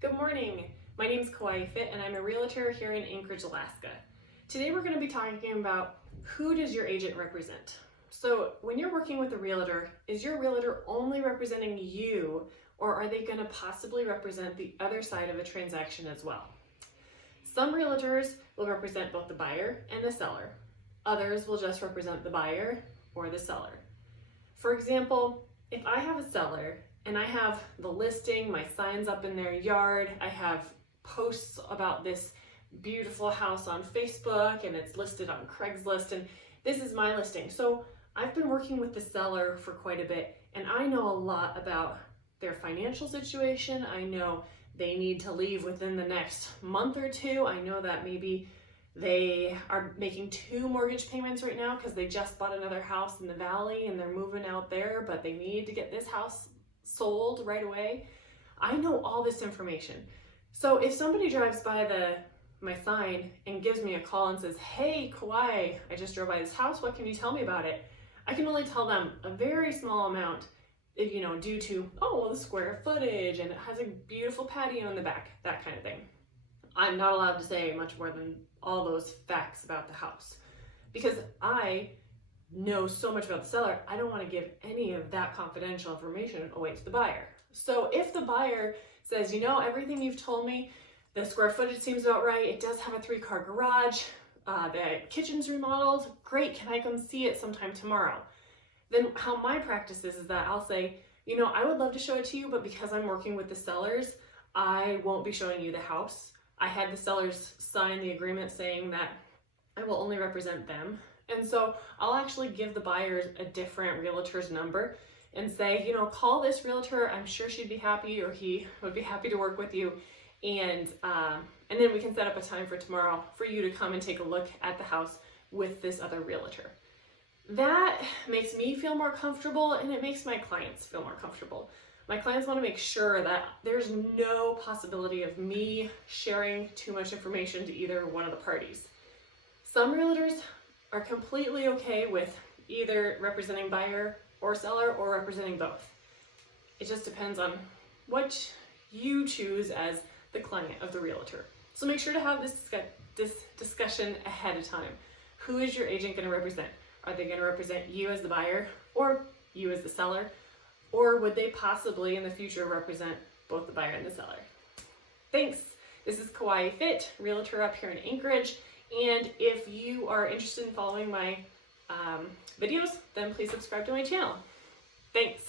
Good morning. My name is Kauai Fitt and I'm a realtor here in Anchorage, Alaska. Today we're going to be talking about who does your agent represent. So when you're working with a realtor, is your realtor only representing you, or are they going to possibly represent the other side of a transaction as well? Some realtors will represent both the buyer and the seller. Others will just represent the buyer or the seller. For example, if I have a seller and I have the listing, my signs up in their yard, I have posts about this beautiful house on Facebook and it's listed on Craigslist, and this is my listing. So I've been working with the seller for quite a bit and I know a lot about their financial situation. I know they need to leave within the next month or two. I know that maybe they are making 2 mortgage payments right now because they just bought another house in the valley and they're moving out there, but they need to get this house sold right away. I know all this information. So if somebody drives by my sign and gives me a call and says, "Hey, Kauai, I just drove by this house, what can you tell me about it?" I can only tell them a very small amount, due to, the square footage and it has a beautiful patio in the back, that kind of thing. I'm not allowed to say much more than all those facts about the house because I know so much about the seller. I don't want to give any of that confidential information away to the buyer. So if the buyer says, everything you've told me, the square footage seems about right, it does have a 3-car garage, the kitchen's remodeled, great, can I come see it sometime tomorrow? Then how my practice is that I'll say, I would love to show it to you, but because I'm working with the sellers, I won't be showing you the house. I had the sellers sign the agreement saying that I will only represent them. And so I'll actually give the buyers a different realtor's number and say, call this realtor. I'm sure she'd be happy, or he would be happy to work with you. And then we can set up a time for tomorrow for you to come and take a look at the house with this other realtor. That makes me feel more comfortable and it makes my clients feel more comfortable. My clients want to make sure that there's no possibility of me sharing too much information to either one of the parties. Some realtors are completely okay with either representing buyer or seller or representing both. It just depends on what you choose as the client of the realtor. So make sure to have this discussion ahead of time. Who is your agent going to represent? Are they going to represent you as the buyer or you as the seller? Or would they possibly in the future represent both the buyer and the seller? Thanks. This is Kauai Fitt, realtor up here in Anchorage. And if you are interested in following my videos, then please subscribe to my channel. Thanks.